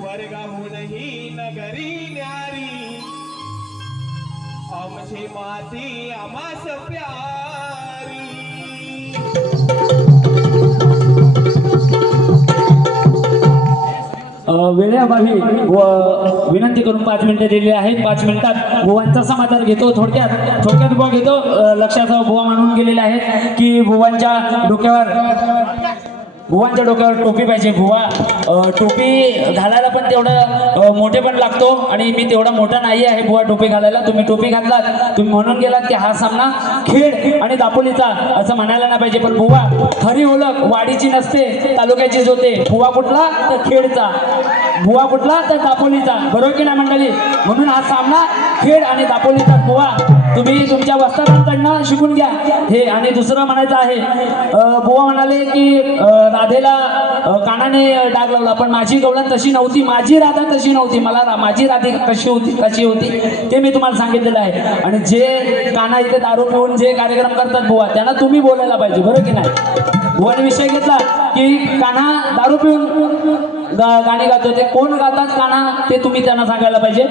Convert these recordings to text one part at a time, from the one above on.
स्वर्गहूनही नगरी न्यारी। आमची माती आमास प्यारी। वेळेअभावी व विनंती करून पाच मिनिटं दिलेली आहेत. पाच मिनिटात भुवांचा समाचार घेतो. थोडक्यात थोडक्यात बुवा घेतो. लक्षात बुवा मानून गेलेले आहेत की भुवांच्या डोक्यावर भुवांच्या डोक्यावर टोपी पाहिजे. भुवा टोपी घालायला पण तेवढं मोठे पण लागतो आणि मी तेवढा मोठा नाही आहे भुवा टोपी घालायला. तुम्ही टोपी घातलात तुम्ही म्हणून गेलात की हा सामना खेळ आणि दापोलीचा असं म्हणायला नाही पाहिजे. पण भुवा खरी ओळख वाडीची नसते तालुक्याचीच होते. भुवा कुठला तर खेळचा. भुवा कुठला तर दापोलीचा. बरोबर की नाही मंडळी? म्हणून हा सामना खेळ आणि दापोलीचा. भुवा तुम्ही तुमच्या वस्तादांकडनं शिकून घ्या. हे आणि दुसरं म्हणायचं आहे अ, म्हणाले की राधेला कानाने डाग लावला. पण माझी गवळण तशी नव्हती. माझी राधा तशी नव्हती. मला रा- माझी राधे कशी होती कशी होती ते मी तुम्हाला सांगितलेलं आहे. आणि जे काना इथे दारू पिऊन जे कार्यक्रम करतात बुवा त्यांना तुम्ही बोलायला पाहिजे. बरोबर की नाही? बुवाने विषय घेतला की काना दारू पिऊन गा- गाणी गातो ते कोण गातात काना ते तुम्ही त्यांना सांगायला पाहिजे.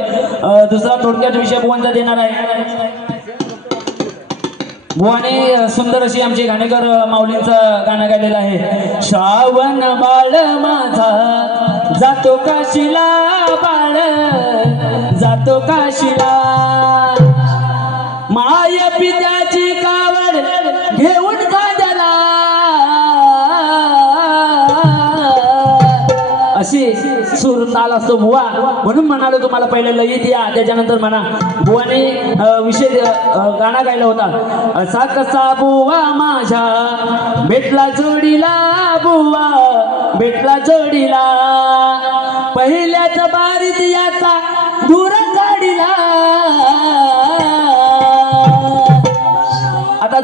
दुसरा थोडक्यात विषय बुवांचा देणार आहे. भुवाने सुंदर अशी आमची गाणेकर माऊलींचं गाणं गायलेलं आहे. श्रावण बाळ माझा जातो काशीला बाळ? जातो काशीला माय पित्याची कावड घेऊन गाजला अशी सूर ताल असतो बुवा म्हणून म्हणालो तुम्हाला पहिले लयीत या त्याच्यानंतर म्हणा. बुवाने विशेष विषय गाणं गायला होता. असा कसा बुवा माझ्या? भेटला जोडीला बुवा. भेटला जोडीला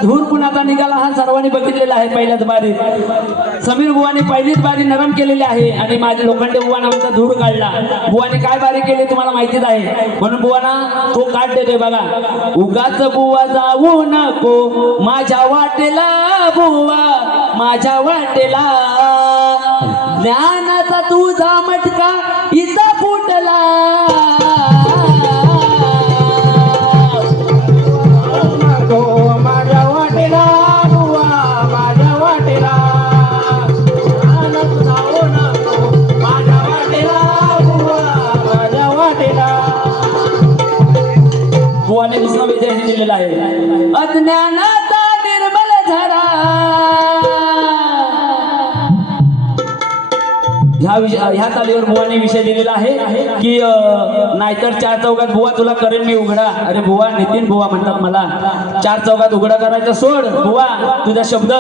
धूर कुणाचा निघाला हा सर्वांनी बघितलेला आहे पहिल्याच बारीत समीर बुवाने पहिलीच बारी नरम केलेली आहे आणि माझे लोखंडे बुवा नावाचा धूर काढला. बुवाने काय बारी केली तुम्हाला माहितीच आहे. म्हणून बुवाना तो काढ देतोय बघा. उगाच बुवा जाऊ नको माझ्या वाटेला बुवा माझ्या वाटेला. ज्ञानाचा तुझा मटका इथं फुटला. बुवाने दुसरा विजय दिलेला आहे. अज्ञानाचा निर्मल झरा ह्या विषय ह्या चालीवर बुवाने विषय दिलेला आहे की नाहीतर चार चौकात बुवा तुला करेन मी उघडा. अरे बुवा नितीन बुवा म्हणतात मला. चार चौकात उघडा करायचं सोड. बुवा तुझा शब्द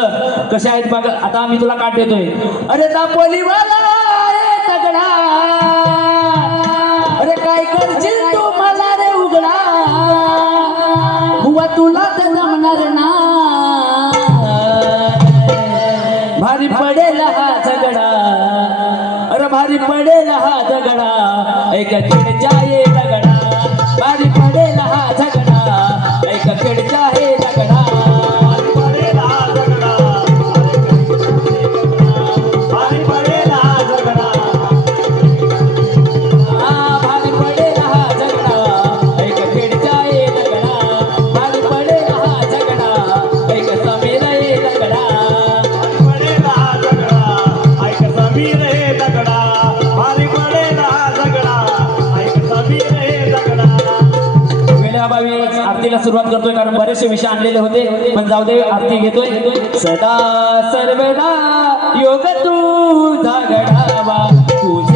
कसे आहेत बघ. आता मी तुला काट देतोय. अरे दापोलीवाला आहे तगडा. तुला तर जमणार ना. भारी पडेल हा झगडा. अरे भारी पडेल हा झगडा. ऐक खेडच्या आरतीला सुरुवात करतोय कारण बरेचसे विषय आणलेले होते. पण जाऊ दे आरती घेतोय. सदा सर्वदा योग तू धागडावा. तुझे